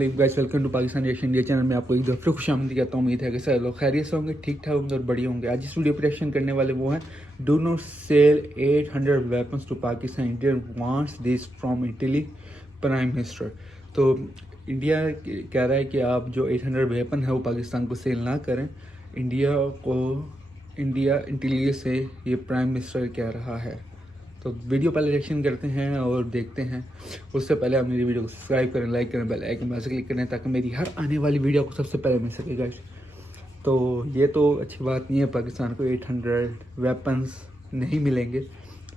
वालेकुम guys, welcome to Pakistan reaction India channel में आपको एक दफ़ा फिर खुशामदीद कहता हूँ। उम्मीद है कि सारे लोग खैरियत से होंगे, ठीक ठाक होंगे और बढ़िया होंगे। आज इस वीडियो पर रिएक्शन करने वाले वो हैं do not sell 800 weapons to Pakistan, India wants this from Italy prime minister. तो इंडिया कह रहा है कि आप जो 800 वेपन है वो पाकिस्तान को सेल ना करें। इंडिया इटली से ये प्राइम मिनिस्टर कह रहा है। तो वीडियो पहले रिएक्शन करते हैं और देखते हैं। उससे पहले आप मेरी वीडियो को सब्सक्राइब करें, लाइक करें, बेल आइकन पर क्लिक करें ताकि मेरी हर आने वाली वीडियो को सबसे पहले मिल सके गाइस। तो ये तो अच्छी बात नहीं है, पाकिस्तान को 800 वेपन्स नहीं मिलेंगे।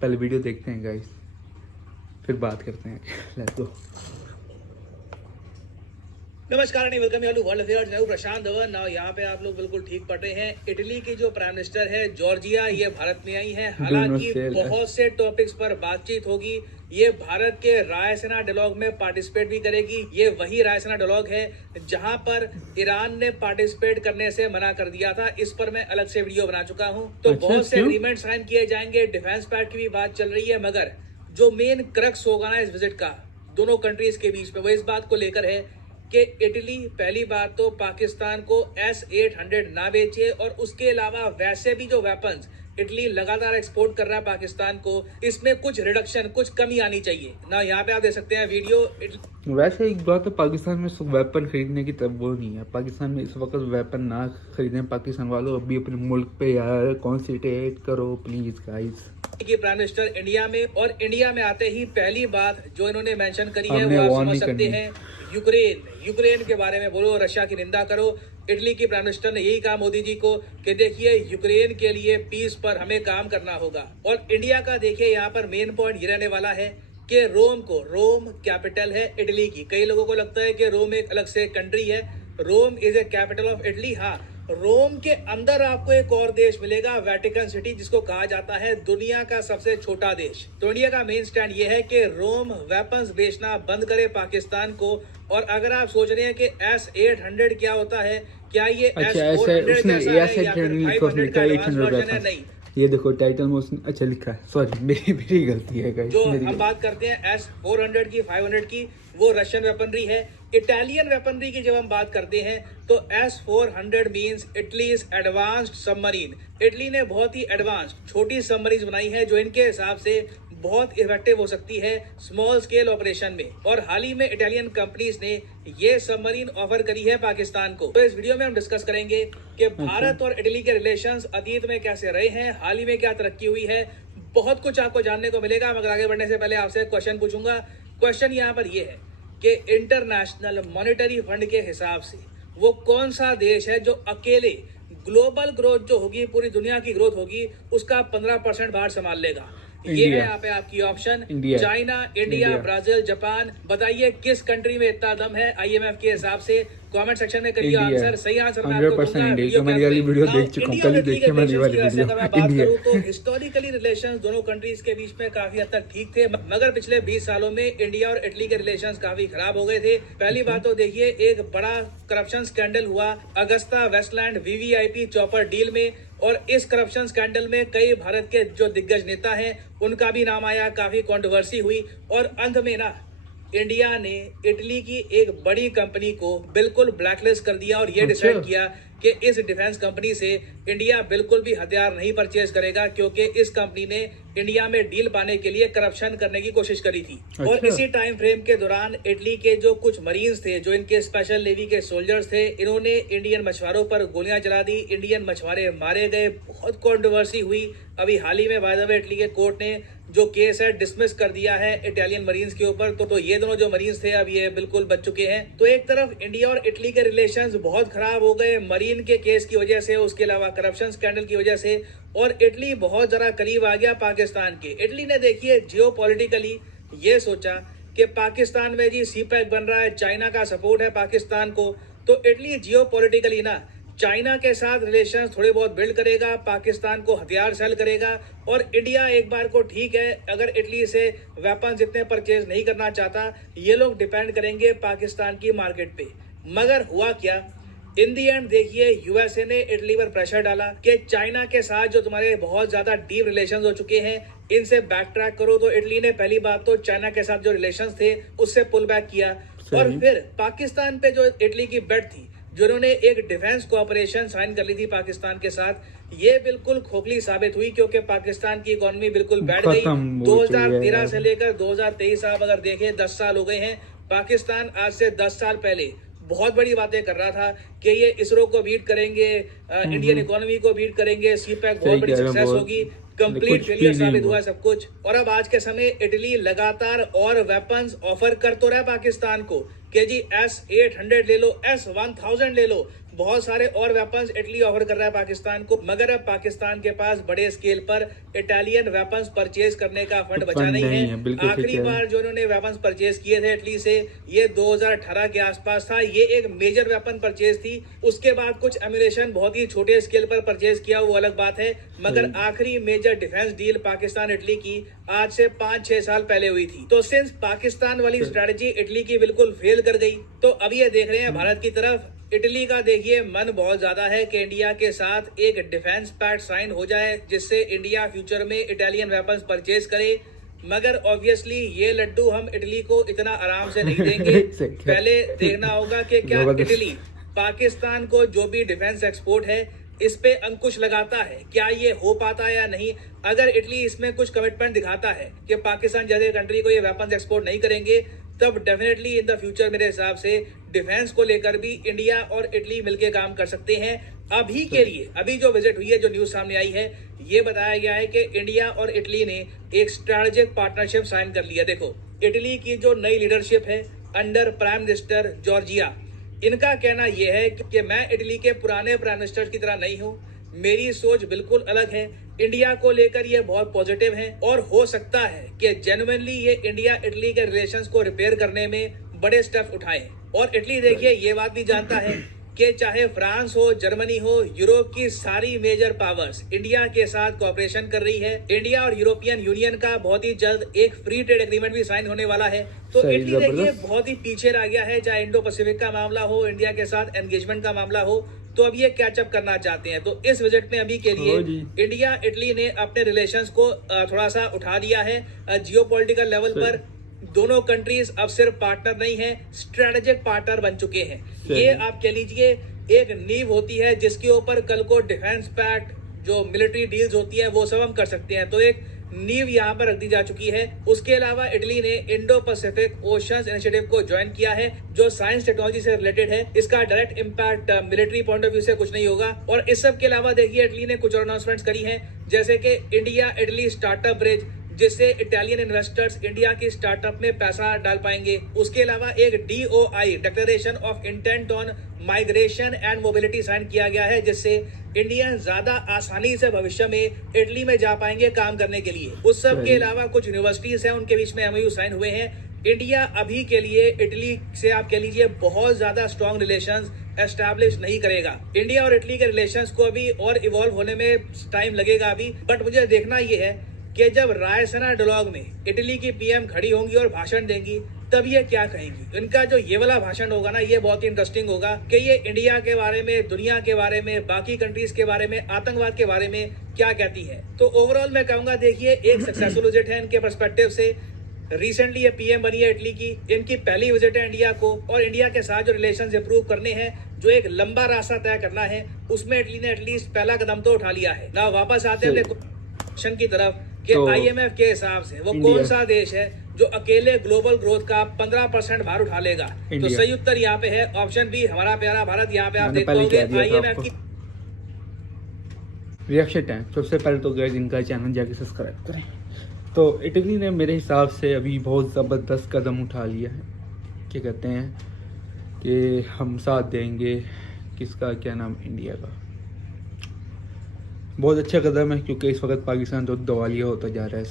पहले वीडियो देखते हैं गाइस, फिर बात करते हैं। Let's go. नमस्कार and welcome you to world affairs. मैं हूं प्रशांत धवन। नाउ यहाँ पे आप लोग बिल्कुल ठीक पढ़ रहे हैं। इटली की जो प्राइम मिनिस्टर है जॉर्जिया, ये भारत में आई है। हालांकि बहुत से टॉपिक्स पर बातचीत होगी। ये भारत के रायसीना डायलॉग में पार्टिसिपेट भी करेगी। ये वही रायसीना डायलॉग है जहां पर ईरान ने पार्टिसिपेट करने से मना कर दिया था। इस पर मैं अलग से वीडियो बना चुका हूँ। तो बहुत से एग्रीमेंट साइन किए जाएंगे, डिफेंस पैक्ट की भी बात चल रही है। मगर जो मेन क्रक्स होगा ना इस विजिट का दोनों कंट्रीज के बीच में, वो इस बात को लेकर है कि इटली पहली बात तो पाकिस्तान को S-800 ना बेचे, और उसके अलावा वैसे भी जो वेपन्स इटली लगातार एक्सपोर्ट कर रहा है पाकिस्तान को, इसमें कुछ रिडक्शन, कुछ कमी आनी चाहिए ना। यहाँ पे आप देख सकते हैं वीडियो। वैसे एक बात है, पाकिस्तान में वेपन खरीदने की तब वो नहीं है। पाकिस्तान में इस वक्त वेपन ना खरीदें। पाकिस्तान वालों अभी अपने मुल्क पे यार कॉन्सेंट्रेट करो प्लीज गाइस। की प्राइम मिनिस्टर इंडिया में, और इंडिया में आते ही पहली बात जो इन्होंने मेंशन करी है वो आप समझ सकते हैं, यूक्रेन के बारे में बोलो, रशिया की निंदा करो। इटली की प्राइम मिनिस्टर ने यही कहा मोदी जी को कि देखिए यूक्रेन के लिए पीस पर हमें काम करना होगा। और इंडिया का देखिए यहाँ पर मेन पॉइंट ये रहने वाला है कि रोम कैपिटल है इटली की। कई लोगों को लगता है कि रोम एक अलग से कंट्री है। Rome is a capital of Italy. हाँ, रोम के अंदर आपको एक और देश मिलेगा, वेटिकन सिटी, जिसको कहा जाता है दुनिया का सबसे छोटा देश। तो इंडिया का मेन स्टैंड ये है कि रोम वेपन्स बेचना बंद करे पाकिस्तान को। और अगर आप सोच रहे हैं कि S-800 क्या होता है, क्या ये S-400 है? नहीं, ये देखो टाइटल में उसने अच्छा लिखा है। सॉरी, मेरी गलती है गाइस। जो हम बात करते हैं S-400 की, 500 की, वो रशियन वेपनरी है। इटालियन वेपनरी की जब हम बात करते हैं तो S-400 means Italy's advanced submarine. Italy ने बहुत ही एडवांस्ड छोटी सबमरीन बनाई है जो इनके हिसाब से बहुत इफेक्टिव हो सकती है स्मॉल स्केल ऑपरेशन में। और हाल ही में इटालियन कंपनीज ने ये सबमरीन ऑफर करी है पाकिस्तान को। तो इस वीडियो में हम डिस्कस करेंगे कि भारत और इटली के रिलेशंस अतीत में कैसे रहे हैं, हाल ही में क्या तरक्की हुई है। बहुत कुछ आपको जानने को मिलेगा। मगर आगे बढ़ने से पहले आपसे क्वेश्चन पूछूंगा। क्वेश्चन यहाँ पर ये है कि इंटरनेशनल मॉनेटरी फंड के हिसाब से वो कौन सा देश है जो अकेले ग्लोबल ग्रोथ जो होगी, पूरी दुनिया की ग्रोथ होगी, उसका 15% भार संभाल लेगा। ये है यहाँ पे आपकी option, China, India, Brazil, Japan. बताइए किस कंट्री में इतना दम है IMF के हिसाब से? कमेंट सेक्शन में करिए आंसर। सही आंसर मैं आपको दूंगा। वीडियो देख चुका हूं, कल देख के मैंने वाली वीडियो। अगर मैं बात करूं तो हिस्टोरिकली रिलेशंस दोनों कंट्रीज के बीच में काफी हद तक ठीक थे। मगर पिछले 20 सालों में इंडिया और इटली के रिलेशंस काफी खराब हो गए थे। पहली बात तो देखिए, एक बड़ा करप्शन स्कैंडल हुआ Agusta Westland VVIP chopper deal में। और इस करप्शन स्कैंडल में कई भारत के जो दिग्गज नेता हैं उनका भी नाम आया, काफी कंट्रोवर्सी हुई। और अंत में ना इंडिया ने इटली की एक बड़ी कंपनी को बिल्कुल ब्लैकलिस्ट कर दिया और ये डिसाइड किया कि इस डिफेंस कंपनी से इंडिया बिल्कुल भी हथियार नहीं परचेज करेगा, क्योंकि इस कंपनी ने इंडिया में डील पाने के लिए करप्शन करने की कोशिश करी थी। और इसी टाइम फ्रेम के दौरान इटली के जो कुछ मरीन्स थे, जो इनके स्पेशल नेवी के सोल्जर्स थे, इन्होंने इंडियन मछुआरों पर गोलियां चला दी। इंडियन मछुआरे मारे गए, बहुत कंट्रोवर्सी हुई। अभी हाल ही में बाय द वे इटली के कोर्ट ने जो केस है डिसमिस कर दिया है इटालियन मरीन्स के ऊपर। तो ये दोनों जो मरीन्स थे अब ये बिल्कुल बच चुके हैं। तो एक तरफ इंडिया और इटली के रिलेशंस बहुत खराब हो गए मरीन के केस की वजह से, उसके अलावा करप्शन स्कैंडल की वजह से, और इटली बहुत जरा करीब आ गया पाकिस्तान के। इटली ने देखिए जियोपॉलिटिकली ये सोचा कि पाकिस्तान में जी CPEC बन रहा है, चाइना का सपोर्ट है पाकिस्तान को, तो इटली जियोपॉलिटिकली ना चाइना के साथ रिलेशंस थोड़े बहुत बिल्ड करेगा, पाकिस्तान को हथियार सेल करेगा। और इंडिया एक बार को ठीक है, अगर इटली से वेपन्स इतने परचेज नहीं करना चाहता, ये लोग डिपेंड करेंगे पाकिस्तान की मार्केट पे। मगर हुआ क्या, इन दी एंड देखिए USA ने इटली पर प्रेशर डाला कि चाइना के साथ जो तुम्हारे बहुत ज्यादा डीप रिलेशंस हो चुके हैं, इनसे बैक ट्रैक करो। तो इटली ने पहली बात तो चाइना के साथ जो रिलेशंस थे उससे पुल बैक किया। और सही। फिर पाकिस्तान पे जो इटली की बेट थी, जिन्होंने एक डिफेंस कोऑपरेशन साइन कर ली थी पाकिस्तान के साथ, ये बिल्कुल खोखली साबित हुई क्योंकि पाकिस्तान की इकोनॉमी बिल्कुल बैठ गई। खत्म हो चुकी है 2013 यार। से लेकर 2023 आप अगर देखें 10 साल हो गए हैं। पाकिस्तान आज से 10 साल पहले बहुत बड़ी बातें कर रहा था कि ये इसरो को बीट करेंगे, इंडियन इकोनॉमी को बीट करेंगे, सीपैक बहुत सही बड़ी कह रहे हो, सक्सेस बहुत होगी। कंप्लीट कुछ फेलियर भी नहीं साबित हुआ। हुआ सब कुछ। और अब आज के समय इटली लगातार और वेपन्स ऑफर कर तो रहा है पाकिस्तान को कि जी S-800 ले लो, S-1000 ले लो, बहुत सारे और वेपन्स इटली ऑफर कर रहा है पाकिस्तान को। मगर अब पाकिस्तान के पास बड़े स्केल पर इटालियन वेपन्स परचेज करने का फंड बचा फंड नहीं नहीं है, है। बिल्कुल ठीक आखिरी है। बार जो उन्होंने वेपन्स परचेज किए थे इटली से, ये 2018 के आसपास था। ये एक मेजर वेपन परचेज थी। उसके बाद कुछ एम्यूनेशन बहुत ही छोटे स्केल पर परचेज किया, वो अलग बात है। मगर आखिरी major defence deal Pakistan Italy की आज से 5-6 साल पहले हुई थी। तो सिंस पाकिस्तान वाली स्ट्रेटजी इटली की बिल्कुल फेल कर गई, तो अब ये देख रहे हैं भारत की तरफ। इटली का देखिए मन बहुत ज्यादा है कि इंडिया के साथ एक डिफेंस पैक्ट साइन हो जाए, जिससे इंडिया फ्यूचर में इटालियन वेपन्स परचेज करे। मगर ऑब्वियसली ये लड्डू हम इटली को इतना आराम से नहीं देंगे। पहले देखना होगा कि क्या इटली पाकिस्तान को जो भी डिफेंस एक्सपोर्ट है इस पे अंकुश लगाता है, क्या ये हो पाता है या नहीं। अगर इटली इसमें कुछ कमिटमेंट दिखाता है कि पाकिस्तान जैसे कंट्री को ये वेपन्स एक्सपोर्ट नहीं करेंगे, तब डेफिनेटली इन द फ्यूचर मेरे हिसाब से डिफेंस को लेकर भी इंडिया और इटली मिलकर काम कर सकते हैं। अभी के लिए अभी जो विजिट हुई है, जो न्यूज सामने आई है, ये बताया गया है कि इंडिया और इटली ने एक स्ट्रेटेजिक पार्टनरशिप साइन कर लिया। देखो, इटली की जो नई लीडरशिप है अंडर प्राइम मिनिस्टर जॉर्जिया, इनका कहना यह है कि मैं इटली के पुराने प्राइम मिनिस्टर की तरह नहीं हूं, मेरी सोच बिल्कुल अलग है। इंडिया को लेकर ये बहुत पॉजिटिव है और हो सकता है कि जेन्युइनली ये इंडिया इटली के रिलेशंस को रिपेयर करने में बड़े स्टेप उठाए। और इटली देखिए ये बात भी जानता है कि चाहे फ्रांस हो, जर्मनी हो, यूरोप की सारी मेजर पावर्स इंडिया के साथ कोऑपरेशन कर रही है। इंडिया और यूरोपियन यूनियन का बहुत ही जल्द एक फ्री ट्रेड एग्रीमेंट भी साइन होने वाला है। तो इटली देखिए बहुत ही पीछे रह गया है, चाहे इंडो पैसिफिक का मामला हो, इंडिया के साथ एंगेजमेंट का मामला हो। तो अब ये कैचअप करना चाहते हैं। तो इस विजिट में अभी के लिए इंडिया इटली ने अपने रिलेशंस को थोड़ा सा उठा दिया है जियोपॉलिटिकल लेवल पर। दोनों कंट्रीज अब सिर्फ पार्टनर नहीं है, स्ट्रेटेजिक पार्टनर बन चुके हैं। ये आप कह लीजिए एक नींव होती है जिसके ऊपर कल को डिफेंस पैक्ट, जो मिलिट्री डील्स होती है, वो सब हम कर सकते हैं। तो एक नींव यहाँ पर रख दी जा चुकी है। उसके अलावा इटली ने इंडो पैसिफिक ओशंस इनिशिएटिव को ज्वाइन किया है, जो साइंस टेक्नोलॉजी से रिलेटेड है। इसका direct impact military point of view से कुछ नहीं होगा। और इस सब के अलावा देखिए इटली ने कुछ और अनाउंसमेंट्स करी हैं, जैसे कि इंडिया इटली स्टार्टअप ब्रिज, जिससे इटालियन इन्वेस्टर्स इंडिया की स्टार्टअप में पैसा डाल पाएंगे। उसके अलावा एक DOI declaration of intent on migration and mobility sign किया गया है, जिससे इंडियन ज्यादा आसानी से भविष्य में इटली में जा पाएंगे काम करने के लिए। उस सब के अलावा कुछ यूनिवर्सिटीज हैं, उनके बीच में MOU साइन हुए हैं। इंडिया अभी के लिए इटली से आप कह लीजिए बहुत ज्यादा स्ट्रॉन्ग रिलेशंस एस्टैब्लिश नहीं करेगा। इंडिया और इटली के रिलेशंस को अभी और इवॉल्व होने में टाइम लगेगा अभी। बट मुझे देखना ये है कि जब रायसेना डायलॉग में इटली की PM खड़ी होंगी और भाषण देंगी, तब ये क्या कहेंगी। इनका जो ये वाला भाषण होगा ना, ये बहुत ही इंटरेस्टिंग होगा कि ये इंडिया के बारे में, दुनिया के बारे में, बाकी कंट्रीज के बारे में, आतंकवाद के बारे में क्या कहती है। तो ओवरऑल मैं कहूंगा देखिए एक सक्सेसफुल विजिट है इनके पर्सपेक्टिव से। रिसेंटली ये PM बनी है इटली की, इनकी पहली विजिट है इंडिया को, और इंडिया के साथ जो रिलेशंस इंप्रूव करने हैं, जो एक लंबा रास्ता तय करना है, उसमें इटली ने एटलीस्ट पहला कदम तो उठा लिया है ना। वापस आते हैं अपने क्वेश्चन की तरफ कि IMF के हिसाब से वो कौन सा देश है जो अकेले ग्लोबल ग्रोथ का 15% भार उठा लेगा। तो सही उत्तर यहाँ पे है ऑप्शन बी, हमारा प्यारा भारत। यहाँ पे आप देख पाओगे IMF की रिएक्शन टाइम। सबसे पहले तो गाइस इनका चैनल जाके सब्सक्राइब करें। तो इटली ने मेरे हिसाब से अभी बहुत ज़बरदस्त कदम उठा लिया है। क्या कहते हैं कि हम साथ देंगे किसका, क्या नाम, इंडिया का। बहुत अच्छा कदम है, क्योंकि इस वक्त पाकिस्तान तो दिवालिया होता जा रहा है।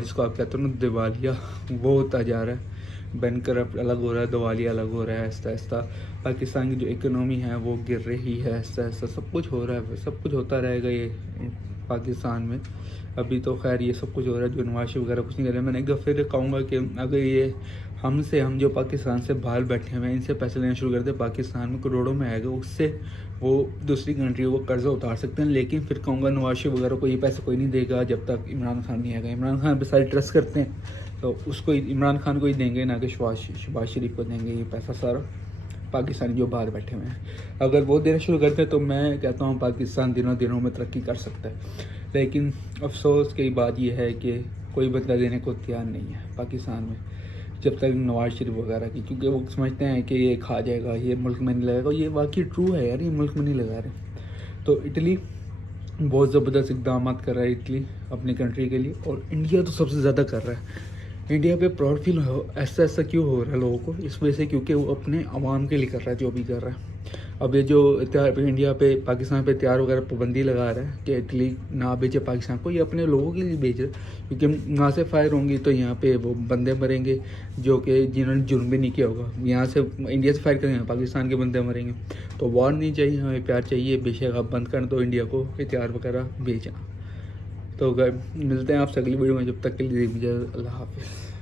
जिसको आप कहते हो ना दिवालिया, वो होता जा रहा है। बैंक करप्ट अलग हो रहा है, दिवालिया अलग हो रहा है। ऐसा ऐसा पाकिस्तान की जो इकोनॉमी है वो गिर रही है। ऐसा ऐसा सब कुछ हो रहा है, सब कुछ होता रहेगा ये पाकिस्तान में। अभी तो खैर ये सब कुछ हो रहा है, जो नवाज शरीफ वगैरह कुछ नहीं कर रहे। मैंने एक दफ़ा फिर कहूँगा कि अगर ये हम जो पाकिस्तान से बाहर बैठे हुए हैं इनसे पैसे लेना शुरू करते, पाकिस्तान में करोड़ों में आएगा, उससे वो दूसरी कंट्री को कर्जा उतार सकते हैं। लेकिन फिर कहूँगा नवाज शरीफ वगैरह को ये पैसे कोई नहीं देगा जब तक इमरान खान नहीं आएगा। इमरान खान पे सारे ट्रस्ट करते हैं, तो उसको इमरान खान को ही देंगे, ना कि शहबाज शरीफ को देंगे ये पैसा सारा, पाकिस्तानी जो बाहर बैठे हुए हैं। अगर वो देना शुरू करते हैं तो मैं कहता हूँ पाकिस्तान दिनों दिनों में तरक्की कर सकता है। लेकिन अफसोस की बात यह है कि कोई बदला देने को तैयार नहीं है पाकिस्तान में, जब तक नवाज शरीफ वगैरह की, क्योंकि वो समझते हैं कि ये खा जाएगा, ये मुल्क में नहीं लगेगा। ये वाकई ट्रू है यार, ये मुल्क में नहीं लगा रहे। तो इटली बहुत ज़बरदस्त इकदाम कर रहा है, इटली अपनी कंट्री के लिए, और इंडिया तो सबसे ज़्यादा कर रहा है। इंडिया पे प्राउड फील हो, ऐसा क्यों हो रहा है लोगों को, इस वजह से क्योंकि वो अपने अवाम के लिए कर रहा है जो भी कर रहा है। अब ये जो इंडिया पे पाकिस्तान पे त्यार वगैरह पाबंदी लगा रहा है कि इटली ना बेचे पाकिस्तान को, ये अपने लोगों के लिए बेच रहा है, क्योंकि यहाँ से फायर होंगी तो यहाँ पे वो बंदे मरेंगे जो कि जिन्होंने जुर्म भी नहीं किया होगा। यहाँ से इंडिया से फायर करेंगे, पाकिस्तान के बंदे मरेंगे। तो वॉर नहीं चाहिए, हमें प्यार चाहिए। बेशक आप बंद कर दो इंडिया को हथियार वगैरह बेचना। तो मिलते हैं आपसे अगली वीडियो में, जब तक के लिए अल्लाह हाफिज़।